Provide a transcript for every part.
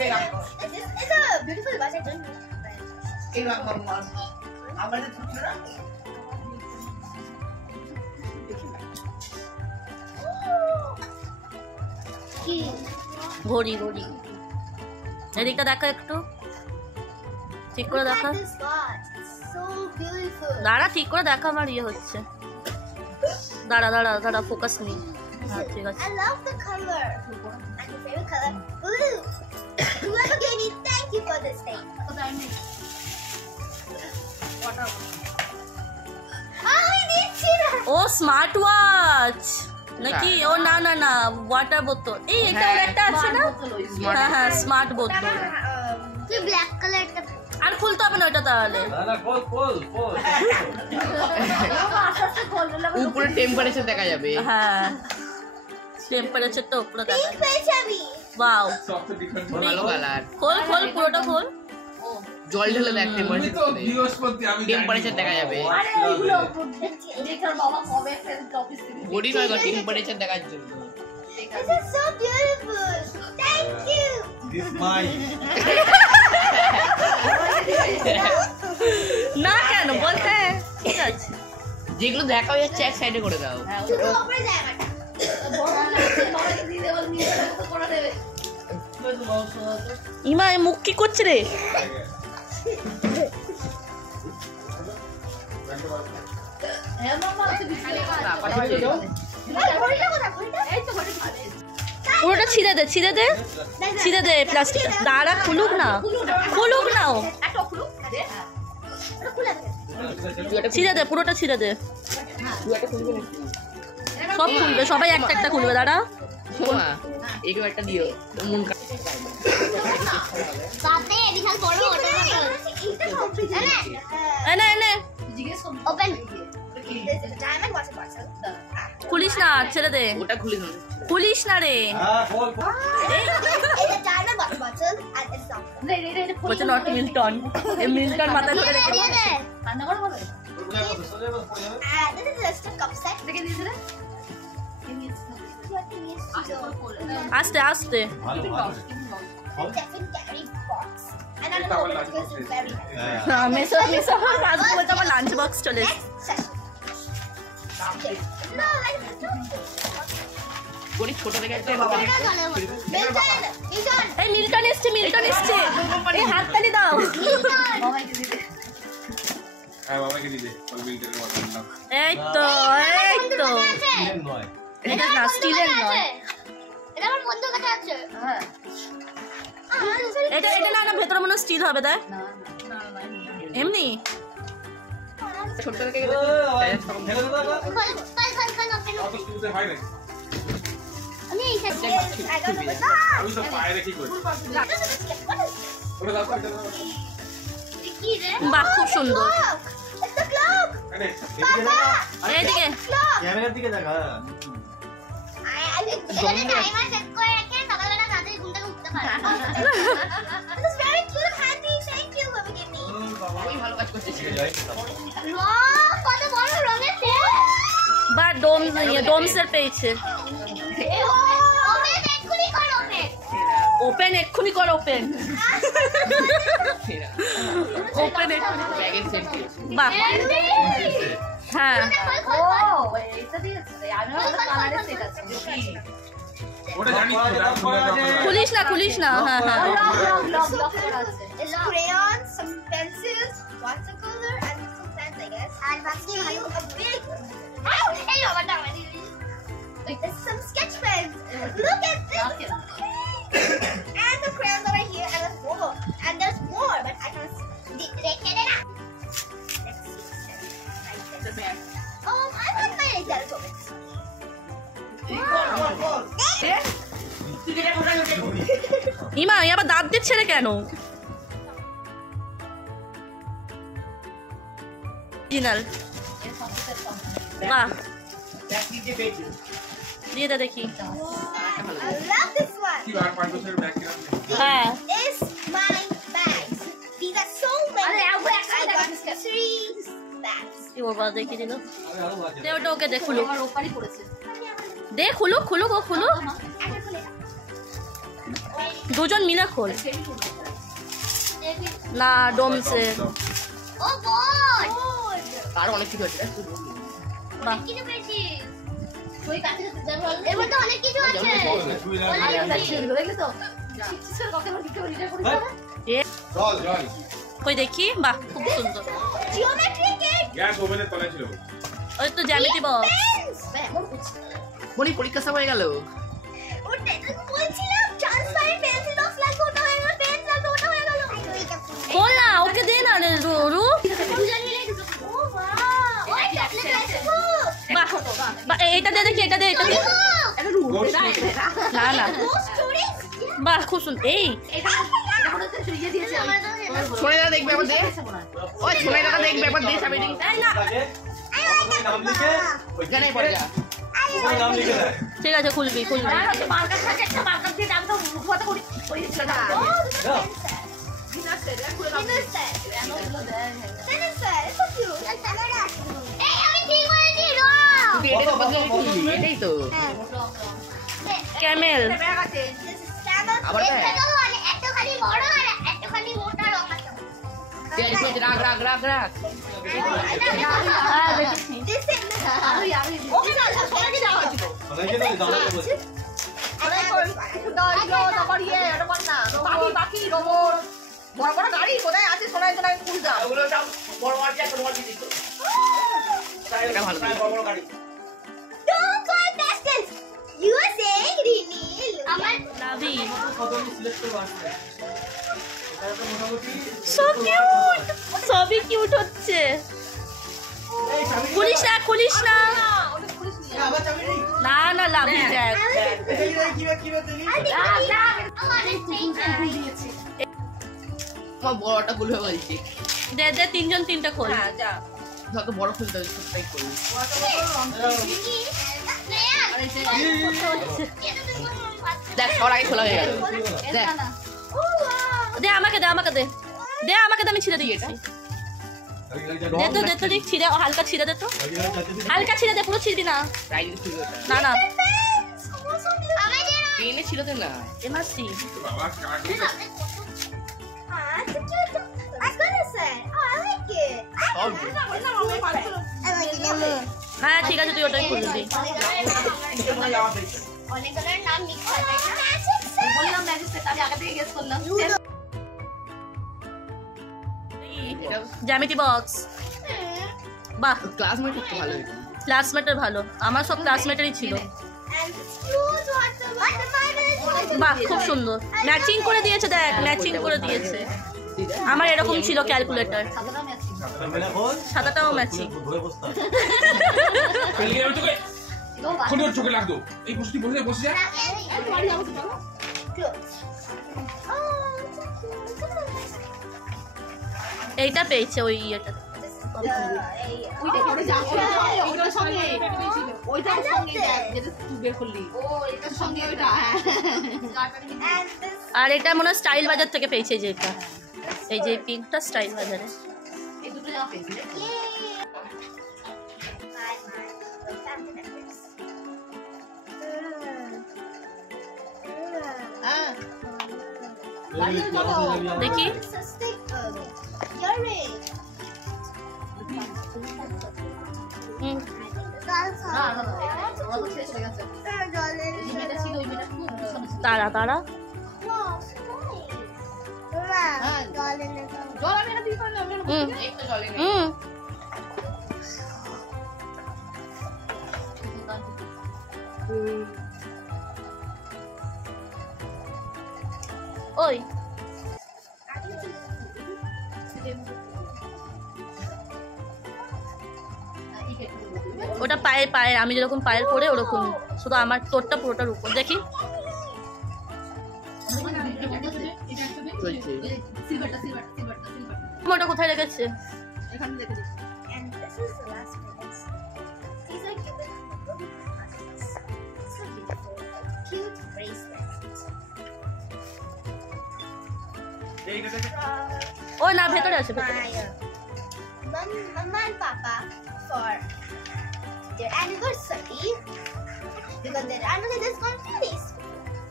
It's a beautiful watch. I don't know. ঘড়ি ঘড়ি এদিকটা দেখা একটু ঠিক করে দেখা দাঁড়া ঠিক করে দেখা আমার ইয়ে হচ্ছে দাঁড়া দাঁড়া দাঁড়া ফোকাস নেই হ্যাঁ ঠিক আছে I love the color. And your favorite color, blue. Whoever gave me, thank you for this thing. ও স্মার্ট ওয়াচ নাকি ও না না না ওয়াটার বোতল এই এটা একটা আছে না হ্যাঁ হ্যাঁ স্মার্ট বোতল কি ব্ল্যাক কালার একটা আর খুলতে হবে না ওটা তাহলে না খোল উপরে টেম্পারেচার দেখা যাবে হ্যাঁ টেম্পারেচার তো উপরে দেখা পিঙ্ক পেয়েছি আমি ওয়াও ভালো কালার খোল পুরোটা খোল জল ঢেলে দেখ টেম্পারেচার দেখা যাবে ঘড়ি নয় টেম্পারেচার দেখার জন্য This is so beautiful. Thank you. This mine. না কেন বলতে ঠিক আছে যেগুলো দেখা যাচ্ছে এক সাইডে করে দাও শুধু উপরে জায়গাটা ইমা মুখ কি করছে রে পুরোটা ছিঁড়ে দে প্লাস্টিক দাঁড়া খুলুক না ও ছিঁড়ে দে পুরোটা ছিঁড়ে দে সব খুলবে সবাই একটা একটা খুলবে দাঁড়া এগুলো একটা দিও মন সাথে বিশাল বড় ওটা এনে ওপেন ডায়মন্ড ওয়াটার বটল খুলিস না ছেড়ে দে ওটা খুলিস না রে It's a diamond water bottle and it's not. বলছে নট মিল্টন এই মিল্টন মাথায় ধরে রেখে This is just a cup set. আস্তে আস্তে Different carry box. And I don't know because it's very heavy. মেসো আজকে বলতে আমার লাঞ্চ বক্স চলে Next session. No, ঘড়ি ছোট দেখে এই মিল্টন এসছে এই হাততালি দাও এই তো এটা না স্টিলের নয় এটা আমার বন্ধু কাছে আছে হ্যাঁ এটা না ভেতরে মনে স্টিল হবে দেখ এমনি ছোট দেখে আমি তো পায়ে রেখে করি ওটা দাও কি রে বাহ খুব সুন্দর It's the clock. এইদিকে ক্যামেরার দিকে দেখা এখানে টাইমার সেট করে রেখে সকালবেলা তাড়াতাড়ি ঘুম থেকে উঠতে পারে This is very cute handy. Thank you for giving me. ওই ভালো কাজ করছিস Wow, কত বড় রঙের ফুল বা ডোমসের পেয়েছে ওপেন এক্ষুনি কর ওপেন ব্যাগের সেট বাহ হ্যাঁ ওটা জানি খুলিস না হ্যাঁ হ্যাঁ It's crayons, some pencils, watercolor, and some pens, I guess. And that's you a big. Hey, no, what there's some sketch pens. Look at this. And the crayons over here, and there's more. And there's more, but I can't see. Let's see. I want my telescopes. ইমা আবার দাঁত দিচ্ছে রে কেন original বাহ দিয়ে দে দেখি I love this one. কি বার 5 বছরের ব্যাগ কিনা হ্যাঁ This is my bags. These are so many. I got 3 bags. কি ওর বাবা দেখি দিল দে ওটা ওকে দে খুলুক দে খুলুক ও খুলুক দুজন মিলে খোল না ডোমসে Oh God! আরো অনেক কিছু আছে বাহ কিছু পেয়েছি। এর মধ্যে অনেক কিছু আছে। জল জল কই দেখি বাহ খুব সুন্দর জিওমেট্রি কেক। গ্যাস ওভেনের তলায় ছিল ওই তো জ্যামিতি বক্স মনি পরীক্ষা সব হয়ে গেল ওটা তো বলছিলাম ট্রান্সপারেন্ট পেন্সিল বক্স লাগবে, ওটা হয়ে গেল, পেন লাগবে, ওটা হয়ে গেল। বল না ওকে দে না রে রু দুজন মিলে দুটো। ও বাহ! ওই চকলেট আইসক্রিম। বাহ বাহ এটা দে দেখি এটা দে না না বাহ খুব সুন্দর এই সোনে দাদা দেখবে আবার দে ওই সোনে দাদা দেখবে আবার দে সবাই দেখি তাই না নাম লিখে এখানে পড়ে যা ওই নাম লিখে দেয় ঠিক আছে খুলবি এটাই তো ক্যামেল আবার দেখ। একটুখানি বড় আর একটুখানি মোটা রং আছে। রাখ রাখ রাখ রাখ হ্যাঁ দেখেছি অনেকে তো দাঁড়াতে বসে ওগুলো সব বড় মাছ আছে বড় মাছ দিত এটা ভালো গাড়ি Don't go pastels. You are saying really? আমার লাভি কত আমি সিলেক্ট করব আসলে এটা তো মোটামুটি সো কিউট সবই কিউট হচ্ছে এই চাবি খুলিস না আবার চাবি নেই না না লাভি দেখ কিভাবে দিলি আমার বড়টা খুলবে বলছি দে দে তিনজন তিনটা খোল যত বড় খুলতে হবে সাবস্ক্রাইব করবি দেখ সবার আগে খোলা হয়ে গেল দেখ দে আমাকে আমি ছিঁড়ে দিয়েছি দে তো দেখ ছিঁড়ে হালকা ছিঁড়ে দে তো হালকা ছিঁড়ে দে পুরো ছিঁড়বি না রাইডিং ছিল না না ট্রেনে ছিল তো না এমআরসি বাবা কাট হ্যাঁ ঠিক আছে তুই ওটাই খুলবি অনেকগুলোর নাম মিক্স আছে। জ্যামিতি বক্স বাহ ক্লাসমেট একটু ভালো হয়েছে ক্লাসমেটের ভালো আমার সব ক্লাসমেটেরই ছিল And the screws, what the বাহ খুব সুন্দর ম্যাচিং করে দিয়েছে দেখ ম্যাচিং করে দিয়েছে আমার এরকম ছিল ক্যালকুলেটর সাদাটাও ম্যাচিং খুনি ওর চোখে লাগতো এই বসে বসে যা এইটা পেয়েছে ওই ইয়েটা আর এটা মনে হয় স্টাইল বাজার থেকে পেয়েছে যেটা এই যে পিঙ্কটা স্টাইল বাজারে দেখি তারা তারা ওই ওটা পায়ে পায়ে আমি যেরকম পায়ের পরে ওরকম শুধু আমার তোরটা পুরোটার উপর দেখি ওটা কোথায় রেখেছে ও না ভেতরে আছে Mama and Papa for their anniversary because their anniversary is going to be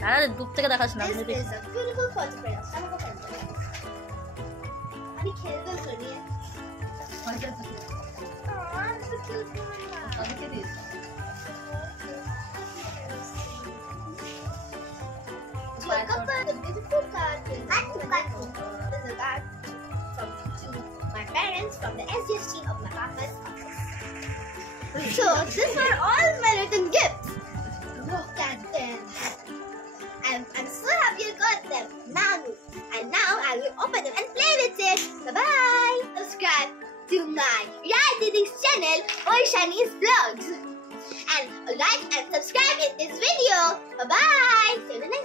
দাঁড়া রে, দূর থেকে দেখাস না। This is a beautiful photo frame of some of the pencils. আমি খেলতে করি। Aw, so cute. Look up the beautiful cartoon. This is a card to my parents from the SGS team of my papa's office. So these are all my written gifts. Look at them. I'm so happy I got them. Now I will open them and play with it. Bye-bye. Subscribe to my reacting channel, Oishani's Vlogs. And like and subscribe in this video. Bye-bye. See you in the next